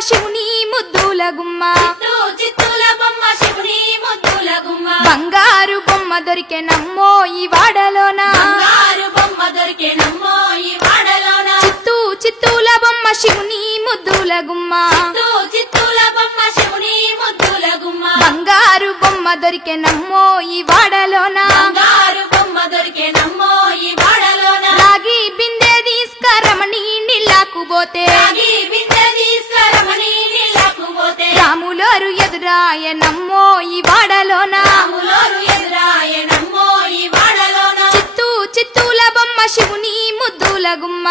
శివుని ముద్దుల గుమ్మ చిత్తూల బొమ్మ శివుని ముద్దుల గుమ్మ బంగారు బొమ్మ దొరికెనమ్మో ఈ వాడలోన బంగారు బొమ్మ దొరికెనమ్మో ఈ వాడలోన చిత్తూల బొమ్మ శివుని ముద్దుల గుమ్మ చిత్తూల బొమ్మ శివుని ముద్దుల గుమ్మ బంగారు బొమ్మ దొరికెనమ్మో ఈ వాడలోన బంగారు బొమ్మ దొరికెనమ్మో ఈ వాడలోన రాగి బిందె తీసుకరమణి నీళ్ళకు పోతే రాగి బిందె తీసుకరమణి నీళ్ళకు పోతే రాములోరు ఎదురాయనమ్మో ఈ వాడలోన రాములోరు ఎదురాయనమ్మో ఈ వాడలోన చిత్తూల బొమ్మ శివుని ముద్దుల గుమ్మ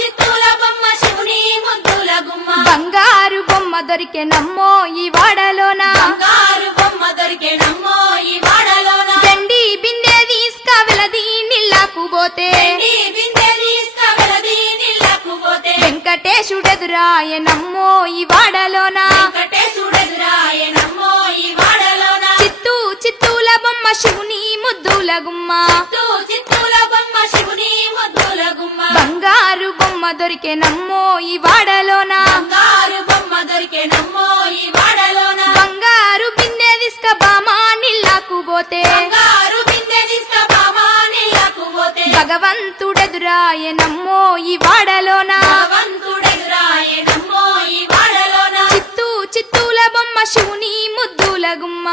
చిత్తూల బొమ్మ శివుని ముద్దుల గుమ్మ బంగారు బొమ్మ దొరికెనమ్మో ఈ వాడలోన బంగారు బొమ్మ దొరికెనమ్మో ఈ వాడలోన వెండి బిందె తీసుకవెలది నీళ్ళకు పోతే వెండి బిందె తీసుకవెలది నీళ్ళకు పోతే వెంకటేశుడెదురాయనమ్మో ఈ వాడలోన వెంకటేశుడెదురాయనమ్మో ఈ వాడలోన చిత్తూల బొమ్మ శివుని ముద్దుల గుమ్మ చిత్తూల బొమ్మ శివుని ముద్దుల గుమ్మ బంగారు బొమ్మ దొరికెనమ్మో ఈ వాడలోన బంగారు బొమ్మ దొరికెనమ్మో ఈ వాడలోన బంగారు బిందె తీసుక బామా నీళ్ళకు పోతే బంగారు బిందె తీసుక బామా నీళ్ళకు పోతే భగవంతుడెదురాయనమ్మో ఈ వాడలోన భగవంతుడెదురాయనమ్మో ఈ వాడలోన చిత్తూల బొమ్మ శివుని ముద్దుల గుమ్మ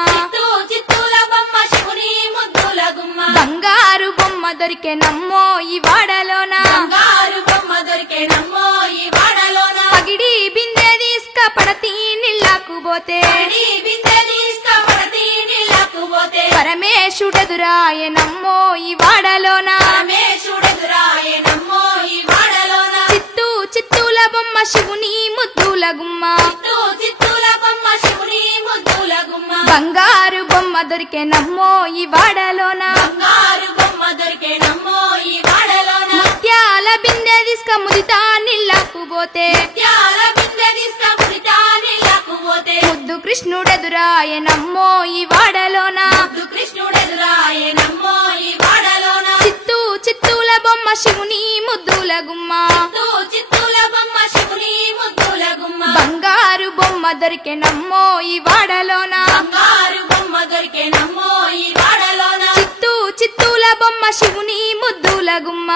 చిత్తూల బొమ్మ శివుని ముద్దుల గుమ్మ బంగారు బొమ్మ దొరికెనమ్మో ఈ వాడలోన బంగారు బొమ్మ దొరికెనమ్మో ఈ వాడలోన పగిడి బిందె తీసుక పడతి నీళ్ళకు పోతే పగిడి బిందె తీసుక పడతి నీళ్ళకు పోతే పరమేశుడెదురాయనమ్మో ఈ వాడలోన పరమేశుడెదురాయనమ్మో ఈ వాడలోన చిత్తూల బొమ్మ శివుని ముద్దుల గుమ్మ చిత్తూల బొమ్మ శివుని ముద్దుల గుమ్మ బంగారు బొమ్మ దొరికెనమ్మో ఈ వాడలోన బంగారు బొమ్మ దొరికెనమ్మో ఈ వాడలోన ముత్యాల బిందె తీసుక ముదితా నీళ్ళకు పోతే ముత్యాల బిందె తీసుక ముదితా నీళ్ళకు పోతే ముద్దు కృష్ణుడెదురాయనమ్మో ఈ వాడలోన ముద్దు కృష్ణుడెదురాయనమ్మో ఈ వాడలోన చిత్తూల బొమ్మ శివుని ముద్దుల గుమ్మ చిత్తూల బొమ్మ శివుని ముద్దుల గుమ్మ బంగారు బొమ్మ దొరికెనమ్మో ఈ వాడలోన బంగారు బొమ్మ దొరికెనమ్మో ఈ వాడలోన చిత్తూల బొమ్మ శివుని ముద్దుల గుమ్మ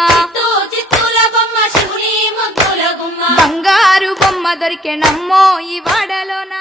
చిత్తూల బొమ్మ శివుని ముద్దుల గుమ్మ బంగారు బొమ్మ దొరికెనమ్మో ఈ వాడలోన